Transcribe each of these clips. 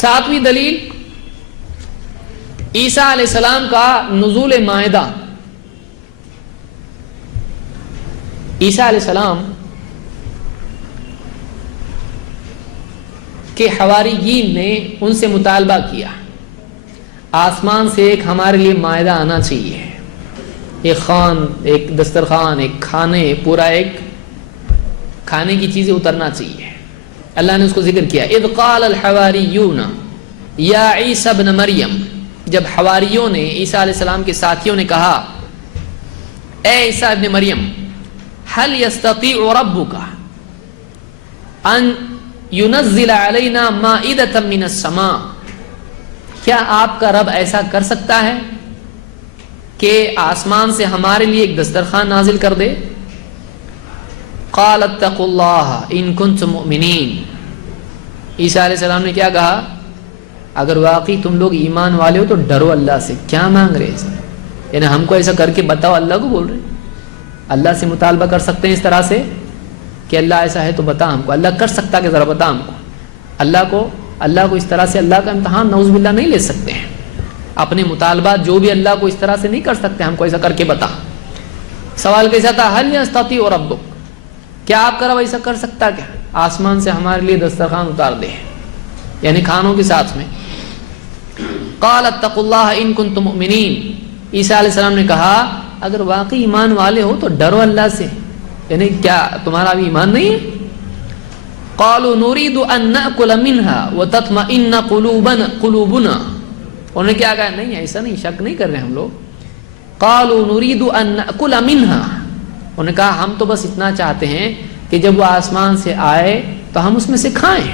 ساتویں دلیل عیسیٰ علیہ السلام کا نزول مائدہ. عیسیٰ علیہ السلام کے حواریین نے ان سے مطالبہ کیا آسمان سے ایک ہمارے لیے مائدہ آنا چاہیے, ایک خوان, ایک دسترخوان, ایک کھانے, پورا ایک کھانے کی چیزیں اترنا چاہیے. اللہ نے اس کو ذکر کیا اذ قال الحواریون یا عیسی ابن مریم, جب حواریوں نے عیسیٰ علیہ السلام کے ساتھیوں نے کہا اے عیسیٰ ابن مریم هل يستطيع ربك ان ينزل علينا مائدة من السماء, کیا آپ کا رب ایسا کر سکتا ہے کہ آسمان سے ہمارے لیے ایک دسترخوان نازل کر دے؟ قال اتقوا اللہ ان کنتم مؤمنین, عیسیٰ علیہ السلام نے کیا کہا, اگر واقعی تم لوگ ایمان والے ہو تو ڈرو اللہ سے. کیا مانگ رہے ہیں, یعنی ہم کو ایسا کر کے بتاؤ, اللہ کو بول رہے ہیں, اللہ سے مطالبہ کر سکتے ہیں اس طرح سے کہ اللہ ایسا ہے تو بتا ہم کو, اللہ کر سکتا کہ ذرا بتا ہم کو. اللہ کو اس طرح سے اللہ کا امتحان نعوذ باللہ نہیں لے سکتے ہیں, اپنے مطالبات جو بھی اللہ کو اس طرح سے نہیں کر سکتے, ہم کو ایسا کر کے بتا. سوال کیسا تھا, هل يستطيع ربك, کیا آپ کا رب ایسا کر سکتا کیا آسمان سے ہمارے لیے دسترخوان اتار دے, یعنی کھانوں کے ساتھ میں. قال اتقوا اللہ ان کنتم مؤمنین, عیسیٰ علیہ السلام نے کہا اگر واقعی ایمان والے ہو تو ڈرو اللہ سے, یعنی کیا تمہارا بھی ایمان نہیں ہے؟ قالوا نريد ان ناكل منها وتطمئن قلوبنا, انہوں نے کیا کہا, نہیں ایسا نہیں, شک نہیں کر رہے ہم لوگ. قالوا نريد ان ناكل منها, انہوں نے کہا ہم تو بس اتنا چاہتے ہیں کہ جب وہ آسمان سے آئے تو ہم اس میں سے کھائیں.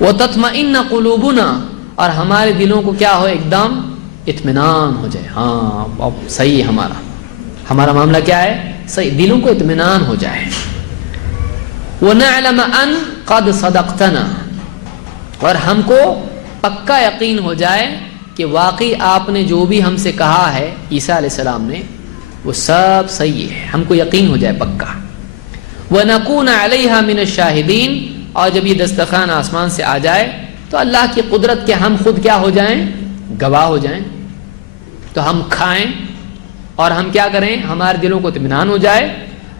وتطمئن قلوبنا, اور ہمارے دلوں کو کیا ہو, ایک دم اطمینان ہو جائے, ہاں اب صحیح ہمارا معاملہ کیا ہے, صحیح, دلوں کو اطمینان ہو جائے. وَنَعْلَمَ أَن قَدْ صَدَقْتَنَا, اور ہم کو پکا یقین ہو جائے کہ واقعی آپ نے جو بھی ہم سے کہا ہے عیسیٰ علیہ السلام نے وہ سب صحیح ہے, ہم کو یقین ہو جائے پکا. وَنَكُونَ عَلَيْهَا مِنَ الشَّاهِدِينَ, اور جب یہ دسترخوان آسمان سے آ جائے تو اللہ کی قدرت کے ہم خود کیا ہو جائیں, گواہ ہو جائیں, تو ہم کھائیں اور ہم کیا کریں, ہمارے دلوں کو اطمینان ہو جائے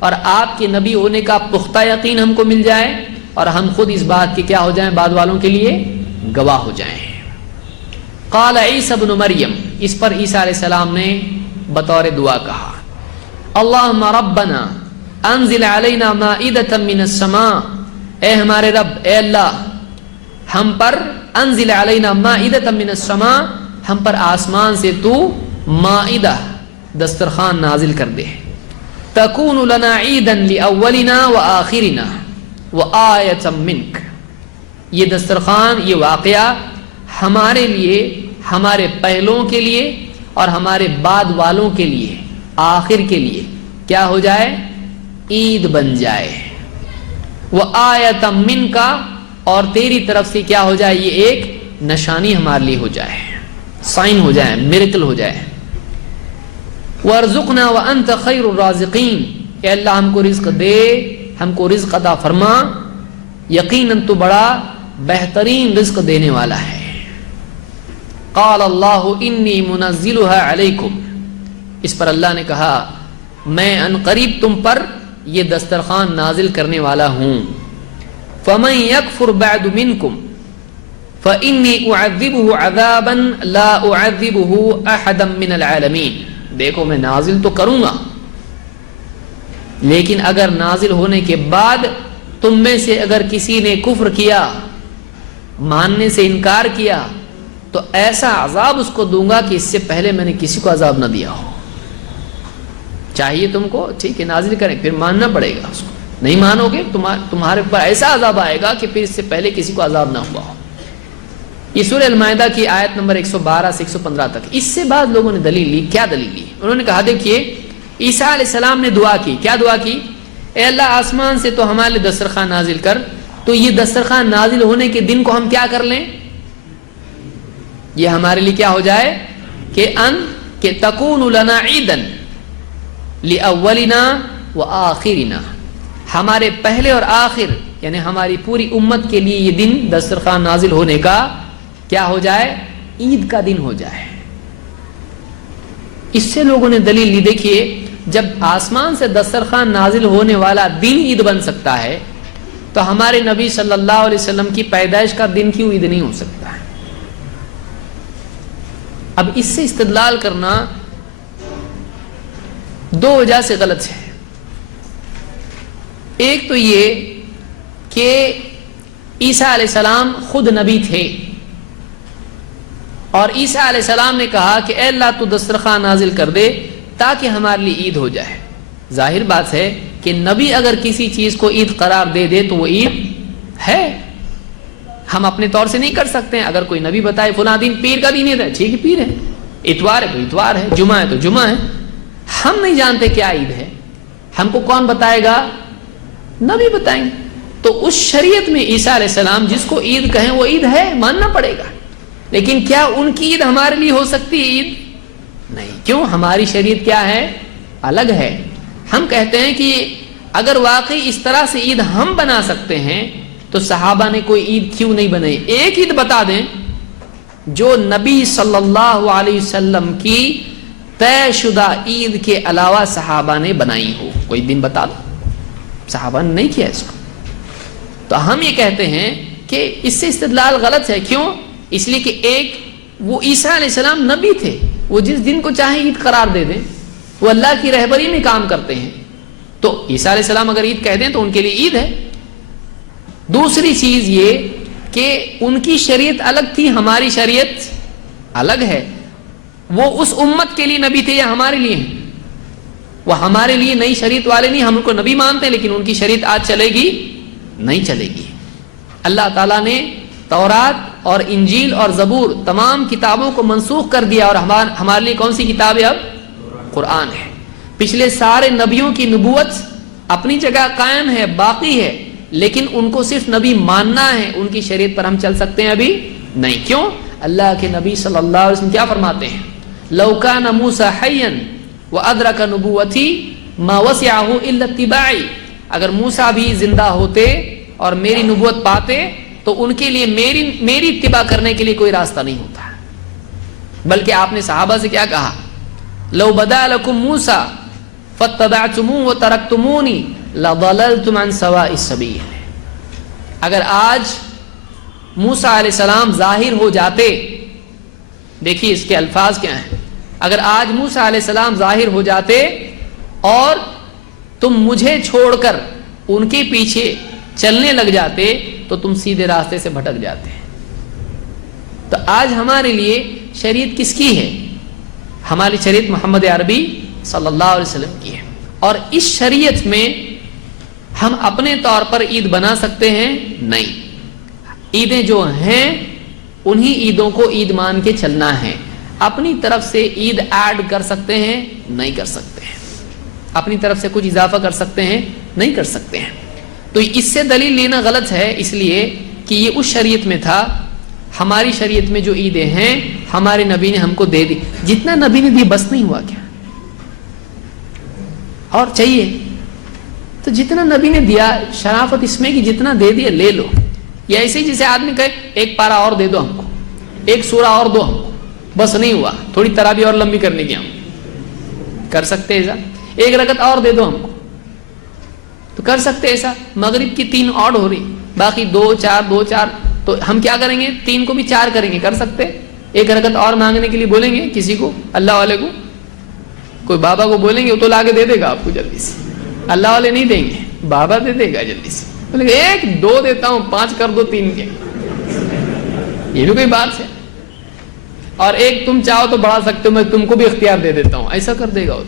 اور آپ کے نبی ہونے کا پختہ یقین ہم کو مل جائے اور ہم خود اس بات کے کیا ہو جائیں, بعد والوں کے لیے گواہ ہو جائیں. قال عیسی ابن مریم, اس پر عیسیٰ علیہ السلام نے بطور دعا کہا اللہم ربنا انزل علینا مائدة من السماء, اے ہمارے رب, اے اللہ ہم پر انزل علینا مائدة من السماء, ہم پر آسمان سے تو مائدہ دسترخوان نازل کر دے. تکون لنا عیدا لاولنا وآخرنا وآیۃ منک, یہ دسترخوان, یہ واقعہ ہمارے لیے, ہمارے پہلوں کے لیے اور ہمارے بعد والوں کے لیے, آخر کے لیے کیا ہو جائے, عید بن جائے. وآیۃ منک, اور تیری طرف سے کیا ہو جائے, یہ ایک نشانی ہمارے لیے ہو جائے, سائن ہو جائے, میریکل ہو جائے. وارزقنا وانت خیر الرازقین, اے اللہ ہم کو رزق دے, ہم کو رزق عطا فرما, یقیناً تو بڑا بہترین رزق دینے والا ہے. قال اللہ انی منزلها علیکم, اس پر اللہ نے کہا میں ان قریب تم پر یہ دسترخوان نازل کرنے والا ہوں. فمن یکفر بعد منکم فانی اعذبه عذابا لا اعذبه احدا من العالمین, دیکھو میں نازل تو کروں گا لیکن اگر نازل ہونے کے بعد تم میں سے اگر کسی نے کفر کیا, ماننے سے انکار کیا, تو ایسا عذاب اس کو دوں گا کہ اس سے پہلے میں نے کسی کو عذاب نہ دیا ہو. چاہیے تم کو ٹھیک ہے نازل کریں, پھر ماننا پڑے گا اس کو, نہیں مانو گے تمہارے اوپر ایسا عذاب آئے گا کہ پھر اس سے پہلے کسی کو عذاب نہ ہوا ہو. یہ سورہ المائدہ کی آیت نمبر 112 سے 115 تک. اس سے بعد لوگوں نے دلیل لی. کیا دلیل لی؟ انہوں نے کہا دیکھیے عیسیٰ علیہ السلام نے دعا کی. کیا دعا کی؟ اے اللہ آسمان سے تو ہمارے لیے دسترخوان نازل کر, تو یہ دسترخوان نازل ہونے کے دن کو ہم کیا کر لیں, یہ ہمارے لیے کیا ہو جائے کہ تکون لنا عیدا لاولنا وآخرنا, ہمارے پہلے اور آخر یعنی ہماری پوری امت کے لیے یہ دن دسترخوان نازل ہونے کا کیا ہو جائے؟ عید کا دن ہو جائے۔ اس سے لوگوں نے دلیل لی، دیکھیے جب آسمان سے دسترخوان نازل ہونے والا دن عید بن سکتا ہے تو ہمارے نبی صلی اللہ علیہ وسلم کی پیدائش کا دن کیوں عید نہیں ہو سکتا ہے؟ اب اس سے استدلال کرنا دو وجہ سے غلط ہے۔ ایک تو یہ کہ عیسیٰ علیہ السلام خود نبی تھے اور عیسیٰ علیہ السلام نے کہا کہ اے اللہ تو دسترخوان نازل کر دے تاکہ ہمارے لیے عید ہو جائے۔ ظاہر بات ہے کہ نبی اگر کسی چیز کو عید قرار دے دے تو وہ عید ہے، ہم اپنے طور سے نہیں کر سکتے ہیں۔ اگر کوئی نبی بتائے فلاں دن پیر کا دن ہے، ٹھیک ہے پیر ہے، اتوار ہے تو اتوار ہے، جمعہ ہے تو جمعہ ہے، ہم نہیں جانتے کیا عید ہے، ہم کو کون بتائے گا؟ نبی بتائیں گے۔ تو اس شریعت میں عیسیٰ علیہ السلام جس کو عید کہیں وہ عید ہے، ماننا پڑے گا۔ لیکن کیا ان کی عید ہمارے لیے ہو سکتی ہے عید؟ نہیں، کیوں؟ ہماری شریعت کیا ہے؟ الگ ہے۔ ہم کہتے ہیں کہ اگر واقعی اس طرح سے عید ہم بنا سکتے ہیں تو صحابہ نے کوئی عید کیوں نہیں بنائی؟ ایک عید بتا دیں جو نبی صلی اللہ علیہ وسلم کی طے شدہ عید کے علاوہ صحابہ نے بنائی ہو، کوئی دن بتا دو۔ صحابہ نے نہیں کیا اس کو، تو ہم یہ کہتے ہیں کہ اس سے استدلال غلط ہے۔ کیوں؟ اس لیے کہ ایک وہ عیسیٰ علیہ السلام نبی تھے، وہ جس دن کو چاہیں عید قرار دے دیں، وہ اللہ کی رہبری میں کام کرتے ہیں، تو عیسیٰ علیہ السلام اگر عید کہہ دیں تو ان کے لیے عید ہے۔ دوسری چیز یہ کہ ان کی شریعت الگ تھی، ہماری شریعت الگ ہے۔ وہ اس امت کے لیے نبی تھے یا ہمارے لیے ہیں؟ وہ ہمارے لیے نئی شریعت والے نہیں، ہم ان کو نبی مانتے ہیں لیکن ان کی شریعت آج چلے گی؟ نہیں چلے گی۔ اللہ تعالیٰ نے تورات اور انجیل اور زبور تمام کتابوں کو منسوخ کر دیا، اور ہمارے لیے کون سی کتاب ہے اب؟ قرآن ہے۔ پچھلے سارے نبیوں کی نبوت اپنی جگہ قائم ہے، باقی ہے، لیکن ان کو صرف نبی ماننا ہے، ان کی شریعت پر ہم چل سکتے ہیں ابھی نہیں۔ کیوں؟ اللہ کے نبی صلی اللہ علیہ وسلم کیا فرماتے ہیں؟ لو کان موسیٰ حیا وادرک نبوتی ما وسعہ الا اتباعی، اگر موسیٰ بھی زندہ ہوتے اور میری نبوت پاتے تو ان کے لیے میری اتباع کرنے کے لیے کوئی راستہ نہیں ہوتا۔ بلکہ آپ نے صحابہ سے کیا کہا؟ لو بدا لکم موسیٰ فاتبعتموہ وترکتمونی لضللتم عن سواء السبیل، اگر آج موسیٰ علیہ السلام ظاہر ہو جاتے، دیکھیے اس کے الفاظ کیا ہیں، اگر آج موسیٰ علیہ السلام ظاہر ہو جاتے اور تم مجھے چھوڑ کر ان کے پیچھے چلنے لگ جاتے تو تم سیدھے راستے سے بھٹک جاتے۔ تو آج ہمارے لیے شریعت کس کی ہے؟ ہماری شریعت محمد عربی صلی اللہ علیہ وسلم کی ہے، اور اس شریعت میں ہم اپنے طور پر عید بنا سکتے ہیں؟ نہیں۔ عیدیں جو ہیں انہی عیدوں کو عید مان کے چلنا ہے۔ اپنی طرف سے عید ایڈ کر سکتے ہیں؟ نہیں کر سکتے ہیں۔ اپنی طرف سے کچھ اضافہ کر سکتے ہیں؟ نہیں کر سکتے ہیں۔ تو اس سے دلیل لینا غلط ہے، اس لیے کہ یہ اس شریعت میں تھا۔ ہماری شریعت میں جو عیدیں ہیں ہمارے نبی نے ہم کو دے دی، جتنا نبی نے دی بس نہیں ہوا کیا؟ اور چاہیے تو جتنا نبی نے دیا، شرافت اس میں کہ جتنا دے دیا لے لو۔ یا ایسے ہی جسے آدمی کہے ایک پارا اور دے دو ہم کو، ایک سورہ اور دو ہم کو، بس نہیں ہوا، تھوڑی تراویح اور لمبی کرنے کی ہم کر سکتے ایسا، ایک رکعت اور دے دو ہم کو تو کر سکتے ایسا۔ مغرب کی 3 اور ہو رہی، باقی 2 4 2 4، تو ہم کیا کریں گے؟ 3 کو بھی 4 کریں گے، کر سکتے۔ ایک رکعت اور مانگنے کے لیے بولیں گے کسی کو، اللہ والے کو، کوئی بابا کو بولیں گے وہ تو لا کے دے دے گا آپ کو جلدی سے، اللہ والے نہیں دیں گے، بابا دے دے گا جلدی سے۔ بولیں گے 1 2 دیتا ہوں، 5 کر دو 3 کے، یہ بھی کوئی بات ہے؟ اور ایک تم چاہو تو بڑھا سکتے ہو، میں تم کو بھی اختیار دے دیتا ہوں، ایسا کر دے گا وہ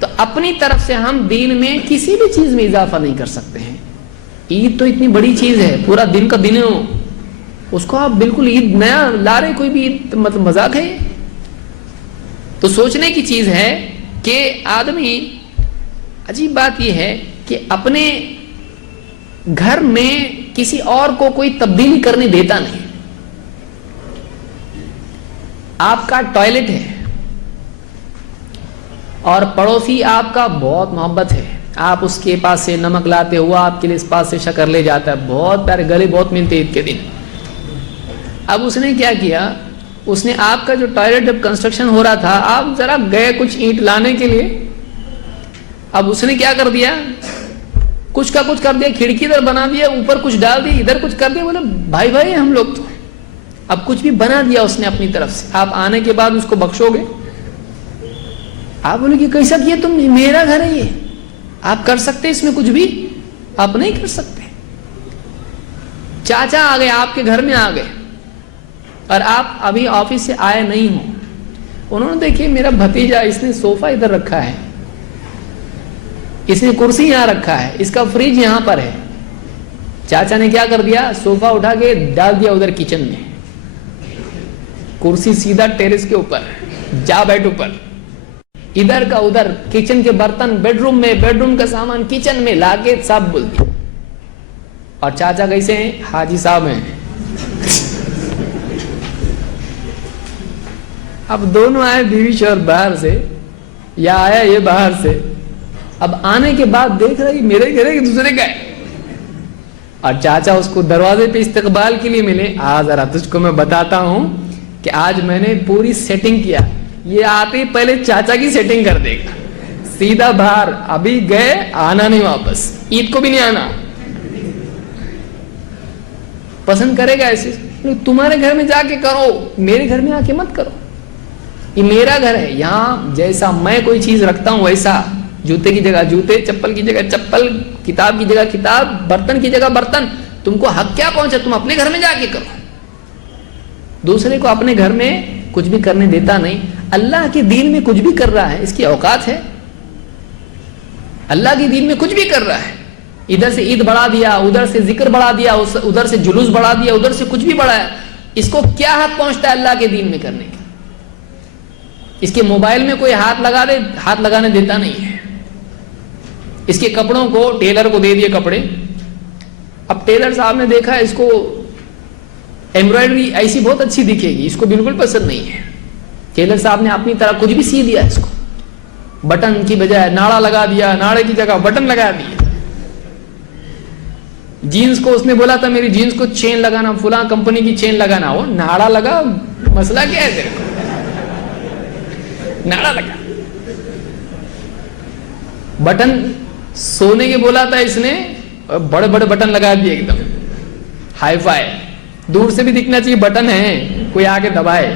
تو اپنی طرف سے ہم دین میں کسی بھی چیز میں اضافہ نہیں کر سکتے ہیں۔ عید تو اتنی بڑی چیز ہے، پورا دن کا دن ہو، اس کو آپ بالکل عید نیا لا رہے، کوئی بھی عید مطلب مذاق ہے؟ تو سوچنے کی چیز ہے کہ آدمی، عجیب بات یہ ہے کہ اپنے گھر میں کسی اور کو کوئی تبدیلی کرنے دیتا نہیں۔ آپ کا ٹوائلٹ ہے اور پڑوسی آپ کا بہت محبت ہے، آپ اس کے پاس سے نمک لاتے ہوا آپ کے لیے اس پاس سے شکر لے جاتا ہے، بہت پیارے، گلے بہت ملتے عید کے دن، اب اس نے کیا کیا, اس نے آپ کا جو ٹوائلٹ جب کنسٹرکشن ہو رہا تھا, آپ ذرا گئے کچھ اینٹ لانے کے لیے, اب اس نے کیا کر دیا, کچھ کا کچھ کر دیا, کھڑکی ادھر بنا دیا, اوپر کچھ ڈال دیا, ادھر کچھ کر دیا. بولے بھائی بھائی ہم لوگ تو, اب کچھ بھی بنا دیا اس نے اپنی طرف سے. آپ آنے کے بعد اس کو بخشو گے؟ آپ بولے کہ کیسا کیا تم, میرا گھر ہے یہ, آپ کر سکتے اس میں کچھ بھی؟ آپ نہیں کر سکتے. چاچا آ گئے, آپ کے گھر میں آ گئے, اور آپ ابھی آفس سے آئے نہیں ہوں. انہوں نے دیکھیے میرا بھتیجا, اس نے صوفہ ادھر رکھا ہے, اس نے کرسی یہاں رکھا ہے, اس کا فریج یہاں پر ہے. چاچا نے کیا کر دیا, صوفہ اٹھا کے ڈال دیا ادھر کچن میں, کرسی سیدھا ٹیرس کے اوپر, جا بیٹھ اوپر, ادھر کا ادھر, کچن کے برتن بیڈ روم میں, بیڈ روم کا سامان کچن میں لا کے سب بول دیا. اور چاچا کیسے ہیں, حاجی صاحب ہیں. اب دونوں آئے بیوی شوہر باہر سے, یا آیا یہ باہر سے. اب آنے کے بعد دیکھ رہا ہے میرے گھر ہے کہ دوسرے کا ہے. اور چاچا اس کو دروازے پہ استقبال کے لیے ملے, ذرا تجھ کو میں بتاتا ہوں کہ آج میں نے پوری سیٹنگ کیا. یہ آتے ہی پہلے چاچا کی سیٹنگ کر دے گا, سیدھا باہر, ابھی گئے آنا نہیں واپس, عید کو بھی نہیں آنا. پسند کرے گا ایسے, تمہارے گھر میں جا کے کرو, میرے گھر میں آ کے مت کرو. یہ میرا گھر ہے, یہاں جیسا میں کوئی چیز رکھتا ہوں ویسا, جوتے کی جگہ جوتے, چپل کی جگہ چپل, کتاب کی جگہ کتاب, برتن کی جگہ برتن. تم کو حق کیا پہنچا, تم اپنے گھر میں جا کے کرو. دوسرے کو اپنے گھر میں کچھ بھی کرنے دیتا نہیں. اللہ کے دین میں کچھ بھی کر رہا ہے, اس کی اوقات ہے. اللہ کے دین میں کچھ بھی کر رہا ہے, ادھر سے عید بڑھا دیا, ادھر سے ذکر بڑھا دیا, ادھر سے جلوس بڑھا دیا, ادھر سے کچھ بھی بڑھایا. اس کو کیا حق پہنچتا ہے اللہ کے دین میں کرنے کا؟ اس کے موبائل میں کوئی ہاتھ لگا دے, ہاتھ لگانے دیتا نہیں ہے. اس کے کپڑوں کو ٹیلر کو دے دیے کپڑے. اب ٹیلر صاحب نے دیکھا اس کو ایمبرائڈری ایسی بہت اچھی دکھے گی, اس کو بالکل پسند نہیں ہے. ٹیلر صاحب نے اپنی طرح کچھ بھی سی دیا اس کو, بٹن کی بجائے ناڑا لگا دیا, ناڑے کی جگہ بٹن لگا دیا. جینس کو اس نے بولا تھا میری جینس کو چین لگانا, فلاں کمپنی کی چین لگانا, وہ ناڑا لگا. مسئلہ کیا ہے تیرے کو, ناڑا لگا. بٹن سونے کے بولا تھا اس نے, بڑے بڑے بٹن لگا دیے ایک دم ہائی فائی, دور سے بھی دکھنا چاہیے بٹن ہے, کوئی آگے دبائے.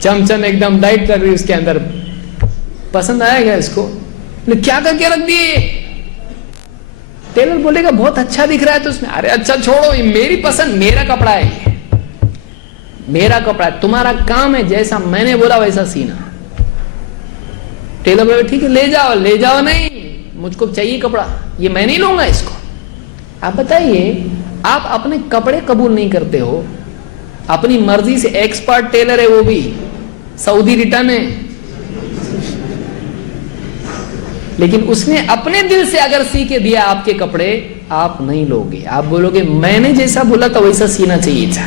چم چم ایک دم لائٹ کر رہی اس کے اندر. پسند آئے گا اس کو, کیا کر کے رکھ دیے. ٹیلر بولے گا بہت اچھا دکھ رہا ہے تو اس میں, ارے اچھا چھوڑو, یہ میری پسند, میرا کپڑا ہے, یہ میرا کپڑا ہے, تمہارا کام ہے جیسا میں نے بولا ویسا سینا. ٹیلر بولے ٹھیک ہے لے جاؤ. لے جاؤ نہیں, مجھ کو چاہیے کپڑا, یہ میں نہیں لوں گا اس کو. آپ بتائیے, آپ اپنے کپڑے قبول نہیں کرتے ہو, اپنی مرضی سے. ایکسپرٹ ٹیلر ہے, وہ بھی سعودی ریٹرن ہے, لیکن اس نے اپنے دل سے اگر سی کے دیا آپ کے کپڑے, آپ نہیں لو گے. آپ بولو گے میں نے جیسا بولا تھا ویسا سینا چاہیے تھا.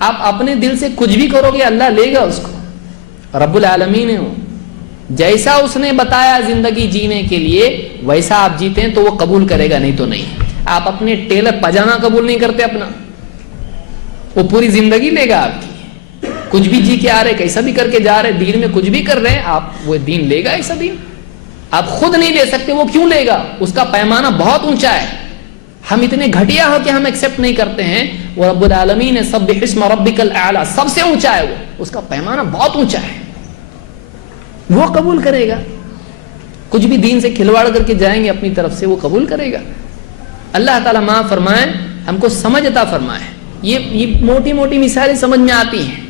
آپ اپنے دل سے کچھ بھی کرو گے, اللہ لے گا اس کو. رب العالمین ہے, جیسا اس نے بتایا زندگی جینے کے لیے ویسا آپ جیتے ہیں تو وہ قبول کرے گا, نہیں تو نہیں. آپ اپنے ٹیلر پاجامہ قبول نہیں کرتے اپنا, وہ پوری زندگی لے گا آپ کی. کچھ بھی جی کے آ رہے, کیسا بھی کر کے جا رہے, دین میں کچھ بھی کر رہے ہیں آپ, وہ دین لے گا ایسا دین. آپ خود نہیں لے سکتے, وہ کیوں لے گا؟ اس کا پیمانہ بہت اونچا ہے. ہم اتنے گھٹیا ہو کہ ہم ایکسپٹ نہیں کرتے ہیں. وہ رب العالمین ہے, سبح اسم ربک الاعلی, سب سے اونچا ہے وہ, اس کا پیمانہ بہت اونچا ہے, وہ قبول کرے گا. کچھ بھی دین سے کھلواڑ کر کے جائیں گے اپنی طرف سے, وہ قبول کرے گا. اللہ تعالیٰ معاف فرمائے, ہم کو سمجھ عطا فرمائے. یہ موٹی موٹی مثالیں سمجھ میں آتی ہیں.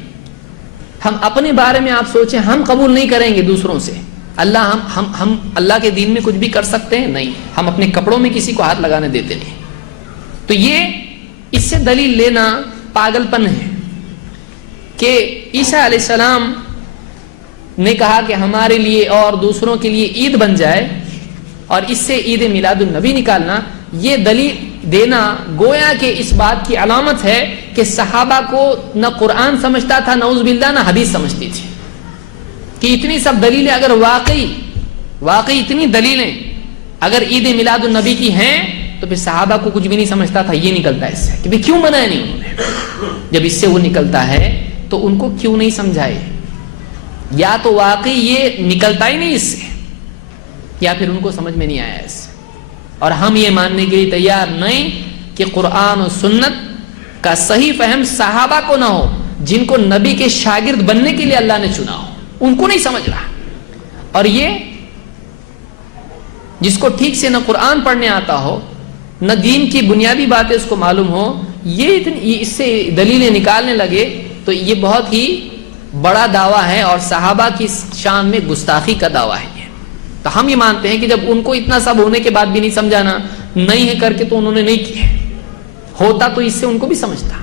ہم اپنے بارے میں آپ سوچیں, ہم قبول نہیں کریں گے دوسروں سے. ہم اللہ کے دین میں کچھ بھی کر سکتے ہیں؟ نہیں. ہم اپنے کپڑوں میں کسی کو ہاتھ لگانے دیتے نہیں. تو یہ اس سے دلیل لینا پاگل پن ہے کہ عیسیٰ علیہ السلام نے کہا کہ ہمارے لیے اور دوسروں کے لیے عید بن جائے, اور اس سے عید میلاد النبی نکالنا, یہ دلیل دینا گویا کہ اس بات کی علامت ہے کہ صحابہ کو نہ قرآن سمجھتا تھا, نعوذ باللہ, نہ حدیث سمجھتی تھی. کہ اتنی سب دلیلیں اگر واقعی اتنی دلیلیں اگر عید میلاد النبی کی ہیں تو پھر صحابہ کو کچھ بھی نہیں سمجھتا تھا. یہ نکلتا ہے اس سے کہ بھئی کیوں منایا نہیں انہوں نے. جب اس سے وہ نکلتا ہے تو ان کو کیوں نہیں سمجھائے؟ یا تو واقعی یہ نکلتا ہی نہیں اس سے، یا پھر ان کو سمجھ میں نہیں آیا اس سے. اور ہم یہ ماننے کے لیے تیار نہیں کہ قرآن و سنت کا صحیح فہم صحابہ کو نہ ہو، جن کو نبی کے شاگرد بننے کے لیے اللہ نے چنا ہو، ان کو نہیں سمجھ رہا. اور یہ جس کو ٹھیک سے نہ قرآن پڑھنے آتا ہو، نہ دین کی بنیادی باتیں اس کو معلوم ہو، یہ اس سے دلیلیں نکالنے لگے تو یہ بہت ہی بڑا دعویٰ ہے اور صحابہ کی شان میں گستاخی کا دعویٰ ہے. تو ہم یہ مانتے ہیں کہ جب ان کو اتنا سب ہونے کے بعد بھی نہیں سمجھانا، نہیں ہے کر کے تو انہوں نے نہیں کیا، ہوتا تو اس سے ان کو بھی سمجھتا.